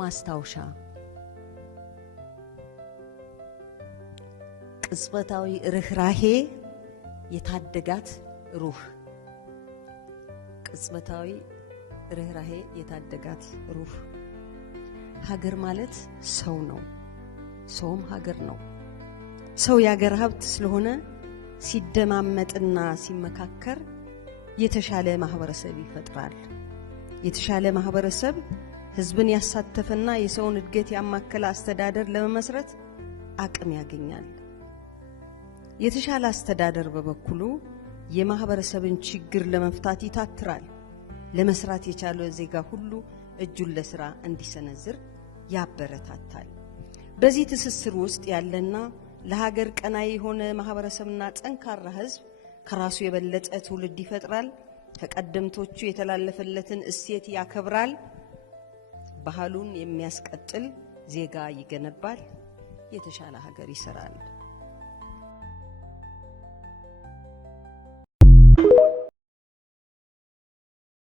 ማስታወሻ ቅጽበታዊ ርህራሄ የታደጋት ሩህ ቅጽበታዊ ርህራሄ የታደጋት ሩህ ሀገር ማለት ሰው ነው ሰውም ሀገር ነው ሰው ያገር ሀብት ስለሆነ ሲደማመጥና ሲመካከር የተሻለ ማህበረሰብ ይፈጥራል የተሻለ ማህበረሰብ ህዝብን ያሳተፈና የሰውን እድገት ያማከለ አስተዳደር ለመመስረት አቅም ያገኛል የተሻለ አስተዳደር በበኩሉ የማህበረሰብን ችግር ለመፍታት ይታትራል ለመስራት የቻለ ዜጋ ሁሉ እጁን ለስራ እንዲሰነዝር ያበረታታል በዚህ ትስስር ውስጥ ያለና ለሀገር ቀናይ የሆነ ማህበረሰብና ጠንካራ ህዝብ ከራሱ የበለጠ ትውልድ ይፈጥራል ተቀደምቶቹ የተላለፈለትን እሴት ያከብራል ባህሉን የሚያስቀጥል ዜጋ ይገነባል የተሻለ ሀገር ይሰራል